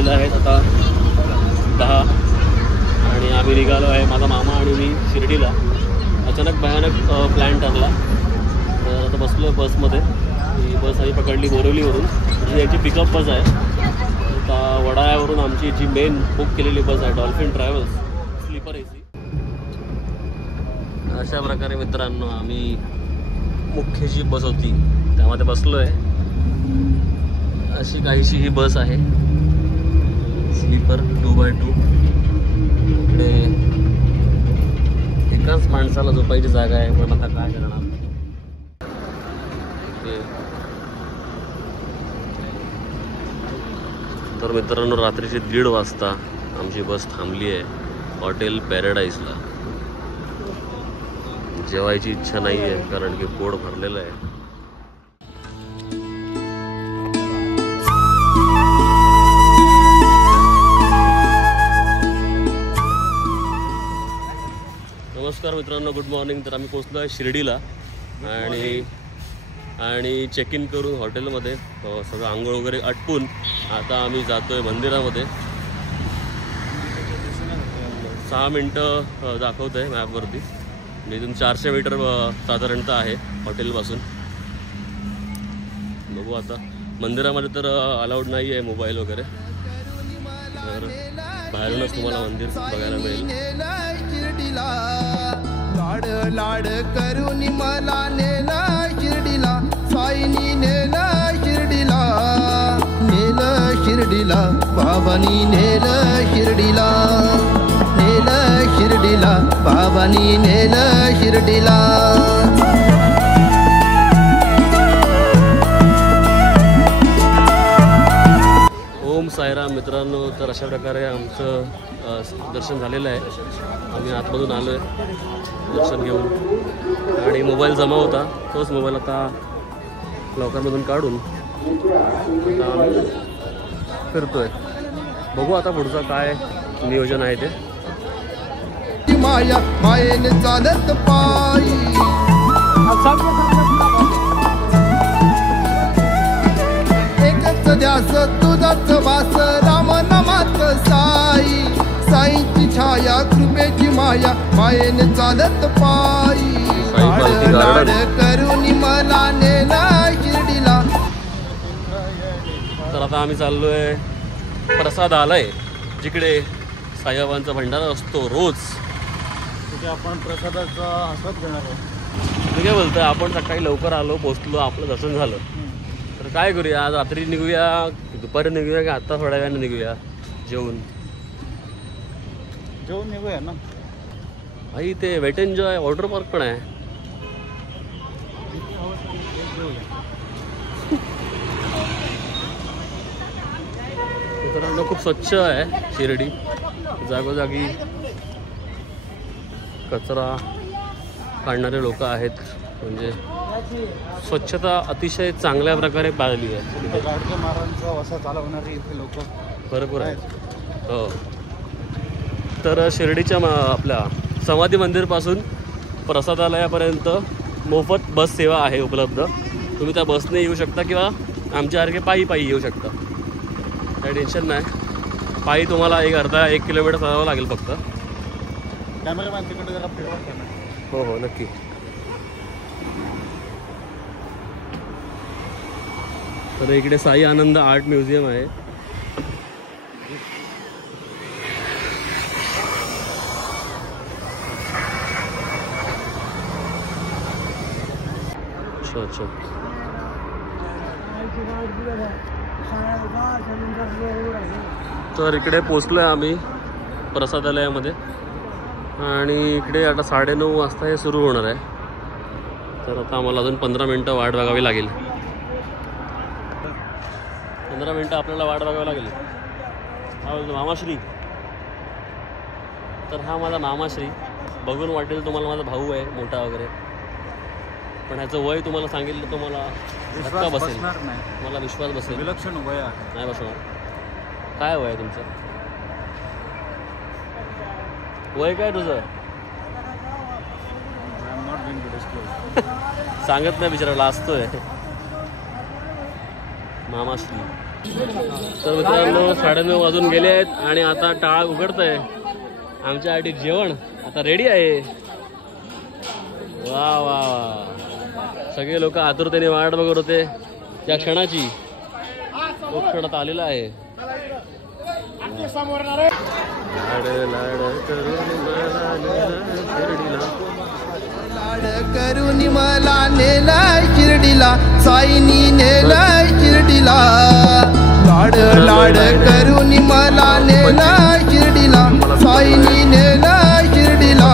वाजलेले आहेत आता 10 आणि आम्ही निघालो आहे, माझा मामा आणि मी शिर्डीला. अचानक भयानक प्लॅन ठरला. तर आता बसलो बसमध्ये. ही बस आम्ही पकडली बोरिवलीवरून, म्हणजे याची पिकअप बस आहे. आता वडाळ्यावरून आमची जी मेन बुक केलेली बस आहे डॉल्फिन ट्रॅव्हल्स स्लीपर AC. अशा प्रकारे मित्रांनो आम्ही मुख्य जी बस होती त्यामध्ये बसलो आहे. अशी काहीशी ही बस आहे स्लीपर 2x2. इकडे एकाच माणसाला झोपायची जागा आहे, पण आता काय करणार. तर मित्रांनो रात्रीचे 1:30 वाजता आमची बस थांबली आहे हॉटेल पॅराडाईजला. जेवायची इच्छा नाही आहे कारण की पोट भरलेलं आहे. नमस्कार मित्रांनो, गुड मॉर्निंग. तर आम्ही पोचलो आहे शिर्डीला आणि चेक इन करून हॉटेलमध्ये सगळं आंघोळ वगैरे आटपून आता आम्ही जातो आहे मंदिरामध्ये. 6 मिनटं दाखवत आहे मॅपवरती. इथून 400 मीटर साधारणतः आहे हॉटेलपासून. बघू आता. मंदिरामध्ये तर अलाउड नाही आहे मोबाईल वगैरे, तर बाहेरूनच तुम्हाला मंदिर बघायला मिळेल. लाड लाड करून मला नेला शिर्डीला, साईनी नेला शिर्डीला, नेलं शिर्डीला, बाबांनी नेलं शिर्डीला, नेलं शिर्डीला, बाबांनी नेलं शिर्डीला. ओम साईराम मित्रांनो. तर अशा प्रकारे आमचं दर्शन झालेलं आहे. आम्ही आतमधून आलो आहे दर्शन घेऊन आणि मोबाईल जमा होता, तोच मोबाईल आता लॉकरमधून काढून आता आम्ही फिरतोय. बघू आता पुढचं काय नियोजन आहे ते. माया मायेने चालत पायी, एकच ध्यास तुझाच वास, राम नामात साई, साईंची छाया कृपेची माया मायेने चालत पायी. लाड लाड करून मला नेला शिर्डीला. तर आता आम्ही चाललोय प्रसादालय, जिकडे साईबाबांचा भंडारा असतो रोज. तिथे आपण प्रसादाचा आस्वाद घेणार आहोत. मी काय बोलतोय, आपण सकाळी लवकर आलो, पोचलो, आपलं दर्शन झालं. तर काय करूया, आज रात्री निघूया, दुपारी निघूया, की आत्ता थोड्या वेळाने निघूया जेवून निघूया ना. भाई ते वेट एन्जॉय वॉटर पार्क पण आहे. मित्रांनो खूप स्वच्छ आहे शिर्डी. जागोजागी कचरा काढणारे लोक आहेत, म्हणजे स्वच्छता अतिशय चांगल्या प्रकारे पाळली आहे. गाडगे महाराजांचा वसा चालवणारे इथे लोक भरपूर आहेत. हो. तर शिर्डीच्या आपल्या समाधी मंदिरपासून प्रसादालयापर्यंत मोफत बस सेवा आहे उपलब्ध. तुम्ही त्या बसने येऊ शकता किंवा आमच्यासारखे पायी येऊ शकता. काही टेन्शन नाही. पायी तुम्हाला अर्धा 1 किलोमीटर चालावं लागेल फक्त. कॅमेरामॅन तिकडे जरा फिरवा. हो हो नक्की. तर इकडे साई आनंद आर्ट म्युझियम आहे. अच्छा. तर इकडे पोचलो आहे आम्ही प्रसादालयामध्ये आणि इकडे आता 9:30 वाजता हे सुरू होणार आहे. तर आता आम्हाला अजून 15 मिनटं वाट बघावी लागेल. 15 मिनटं आपल्याला वाट बघावी लागेल. हा बोलतो मामाश्री. तर हा माझा मामाश्री. बघून वाटेल तुम्हाला माझा भाऊ आहे मोठा वगैरे, पण ह्याचं वय तुम्हाला सांगितलं तुम्हाला धक्का बसेल. मला विश्वास बसेल. विलक्षण वय आहे. नाही बसणार. काय वय आहे तुमचं? वय काय तुझं? सांगत नाही बिचारा, लाजतोय. मामाश्री. तर मित्रांनो 9:30 वाजून गेले आहेत आणि आता टाळ उघडत आहे. आमच्यासाठी जेवण आता रेडी आहे. वा वा वा, सगळे लोक आतुरतेने वाट बघत होते त्या क्षणाची. तो क्षण आता आलेला आहे. लाड करून मला नेलाय शिर्डीला, साईनी नेलाय शिर्डीला. लाड लाड करून मला नेलाय शिर्डीला, साईनी नेलाय शिर्डीला.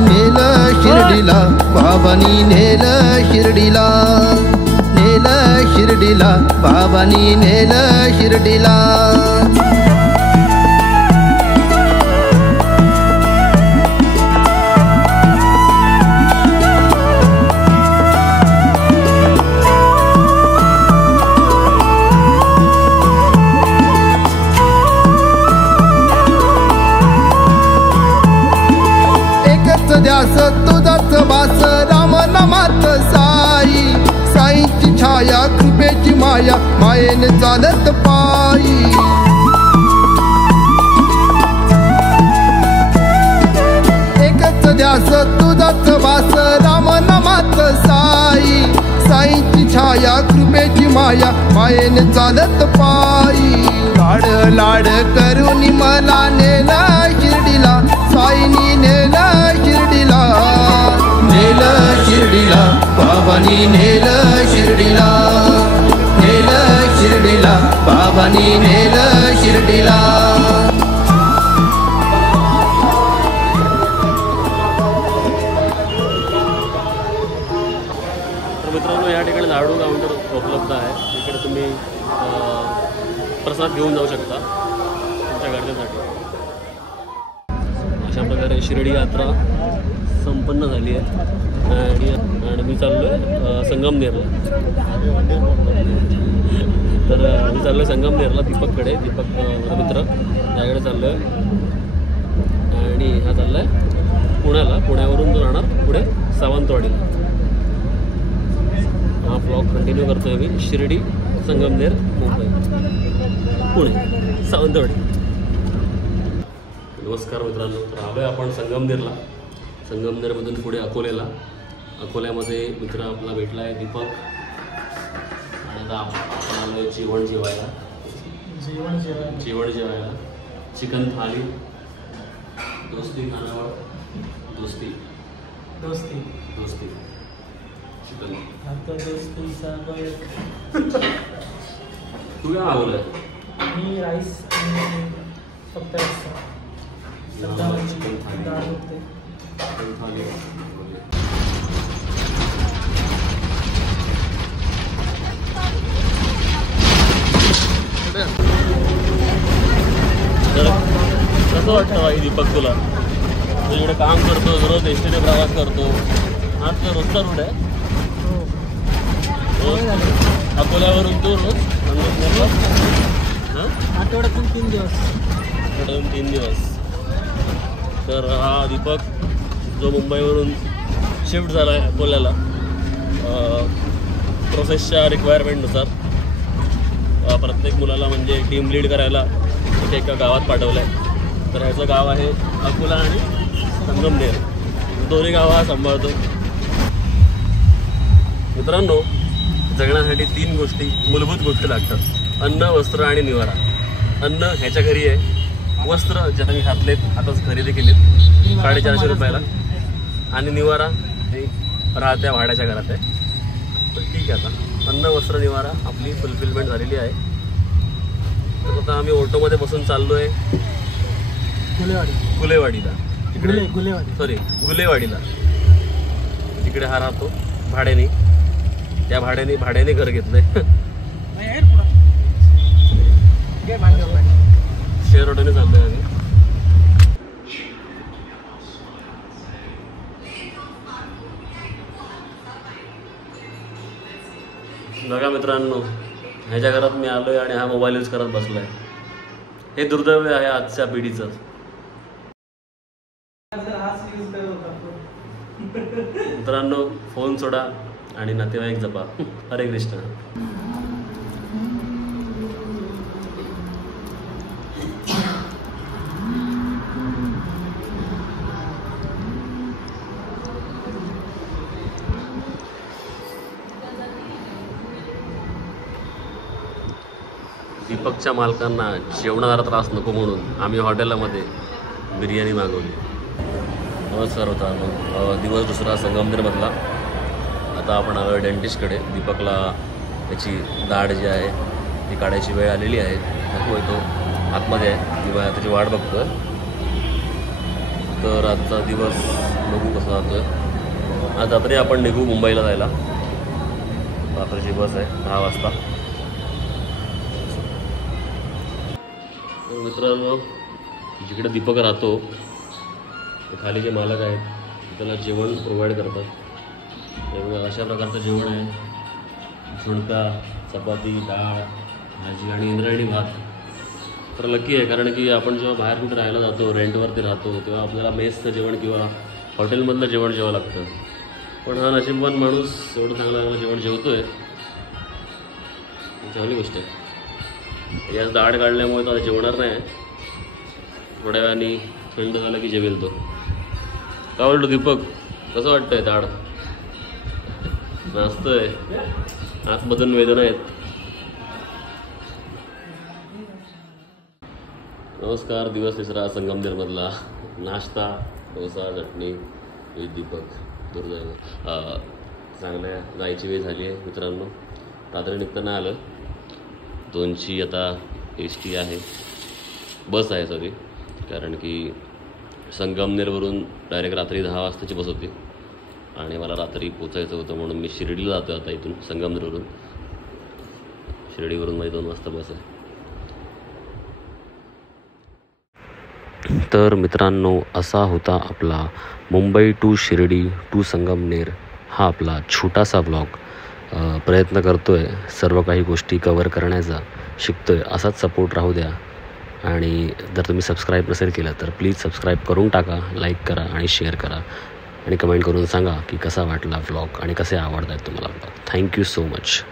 नेलं शिर्डीला बाबानी, नेलं शिर्डीला, नेलं शिर्डीला बाबानी, नेलं शिर्डीला. ध्यास तुझाच वास राम नामात साई. साईची छाया कृपेची माया, मायेने चालत पायी. एकच ध्यास तुझाच वास राम नामात साई. साईची छाया कृपेची माया, मायेने चालत पायी. लाड लाड करून मला नेला शिर्डीला, साईनी नेला शिर्डीला. नेलं शिर्डीला बाबानी, नेलं शिर्डीला, नेलं शिर्डीला बाबानी, नेलं शिर्डीला. तर मित्रांनो या ठिकाणी लाडू काउंटर उपलब्ध आहे. इकडे तुम्ही प्रसाद घेऊन जाऊ शकता तुमच्या गरजेसाठी. अशा प्रकारे शिर्डी यात्रा संपन्न झाली आहे आणि मी चाललो आहे संगमनेरला. तर मी चाललो आहे संगमनेरला दीपककडे. दीपक माझा मित्र, त्याकडे चाललो आहे. आणि हा चालला आहे पुण्याला. पुण्यावरून तो राहणार पुढे सावंतवाडीला. हा ब्लॉग कंटिन्यू करतोय मी. शिर्डी, संगमनेर, मुंबई, पुणे, सावंतवाडी. नमस्कार मित्रांनो. तर आलो आहे आपण संगमनेरला. संगमनेरमधून पुढे अकोल्याला. अकोल्यामध्ये मित्र आपला भेटला आहे दीपक. आणि आता आपण आलो आहे जेवण जेवायला. जेवण जेवायला चिकन थाली, दोस्ती खानावळ, दोस्ती दोस्ती दोस्ती चिकन. तू काय मागवलंय? मी राईस फक्त चिकन थाली. तर कसं वाटतं भाई दीपक तुला? तू इकडे काम करतो, रोज एसटीने प्रवास करतो. हा तुझा रोजचा रूट आहे? रोज अकोल्यावरून तू रोज संगमनेरला? हां, आठवड्यातून 3 दिवस. आठवड्यातून 3 दिवस. तर हा दीपक जो मुंबईवरून शिफ्ट झाला आहे अकोल्याला प्रोसेसच्या रिक्वायरमेंटनुसार. प्रत्येक मुलाला म्हणजे टीम लीड करायला इथे एका गावात पाठवलं आहे. तर ह्याचं गाव आहे अकोला आणि संगमनेर. दोन्ही गावं हा सांभाळतो. मित्रांनो, जगण्यासाठी 3 गोष्टी, मूलभूत गोष्टी लागतात. अन्न, वस्त्र आणि निवारा. अन्न ह्याच्या घरी आहे. वस्त्र जे मी घातलेत, आताच खरेदी केलेत 450 रुपयाला. आणि निवारा हे राहत्या भाड्याच्या घरात आहे. तर ठीक आहे, आता अन्न, वस्त्र, निवारा आपली फुलफिलमेंट झालेली आहे. तर आता आम्ही ऑटोमध्ये बसून चाललो आहे गुलेवाडीला. तिकडे गुलेवाडीला. तिकडे हा राहतो भाड्याने. त्या भाड्याने घर घेतलंय. शेअर ऑटोने चाललोय आम्ही. बघा मित्रांनो, ह्याच्या घरात मी आलोय आणि हा मोबाईल यूज करत बसलोय. हे दुर्दैव आहे आजच्या पिढीचं. मित्रांनो, फोन सोडा आणि नातेवाईक जपा. हरे कृष्ण. दीपकच्या मालकांना जेवणाला त्रास नको म्हणून आम्ही हॉटेलमध्ये बिर्याणी मागवली. नमस्कार होता. मग दिवस दुसरा संगमनेरमधला. आता आपण आलो डेंटिस्टकडे. दीपकला त्याची दाढ जी आहे ती काढायची वेळ आलेली आहे. नको आहे तो आतमध्ये आहे किंवा त्याची वाट बघतो. तर आजचा दिवस बघू कसा जातो आहे. आज रात्री आपण निघू मुंबईला जायला. रात्रीची बस आहे 10 वाजता. तर मित्रांनो, जिकडे दीपक राहतो ते खाली जे मालक आहेत त्याला जेवण प्रोव्हाइड करतात. त्यामुळे अशा प्रकारचं जेवण आहे. झुणका, चपाती, डाळ, भाजी आणि इंद्रायणी भात. तर लकी आहे, कारण की आपण जेव्हा बाहेर कुठे राहायला जातो, रेंटवरती राहतो, तेव्हा आपल्याला मेसचं जेवण किंवा हॉटेलमधलं जेवण जेवावं लागतं. पण हा नशीबवान माणूस एवढं चांगलं जेवण जेवतो आहे, चांगली गोष्ट आहे. याच दाढ काढल्यामुळे तो आता जेवणार नाही. थोड्या वेळाने थंड झाला की जेवेल तो. काय बोलतो दीपक, कसं वाटतंय दाढ? नाचतोय, आतमधून वेदना आहेत. नमस्कार. दिवस तिसरा संगमनेरमधला. नाश्ता, डोसा, चटणी विथ दीपक. दुर्दैव चांगल्या जायची वेळ झाली आहे मित्रांनो. रात्री निघताना आलं. 2ची आता ST आहे, बस आहे सॉरी, कारण की संगमनेरवरून डायरेक्ट रात्री 10 वाजताची बस होती आणि मला रात्री पोचायचं होतं म्हणून मी शिर्डीला जातो. आता इथून संगमनेरवरून, शिर्डीवरून माझी 2 वाजता बस आहे. तर मित्रांनो, असा होता आपला मुंबई टू शिर्डी टू संगमनेर हा आपला छोटासा ब्लॉग. प्रयत्न करतो आहे सर्व काही गोष्टी कवर करण्याचा, शिकतो आहे. असाच सपोर्ट राहू द्या. आणि जर तुम्ही सबस्क्राईब नसेल केलं तर प्लीज सबस्क्राईब करून टाका, लाईक करा आणि शेअर करा आणि कमेंट करून सांगा की कसा वाटला व्लॉग आणि कसे आवडत आहेत तुम्हाला व्लॉग. Thank you so much.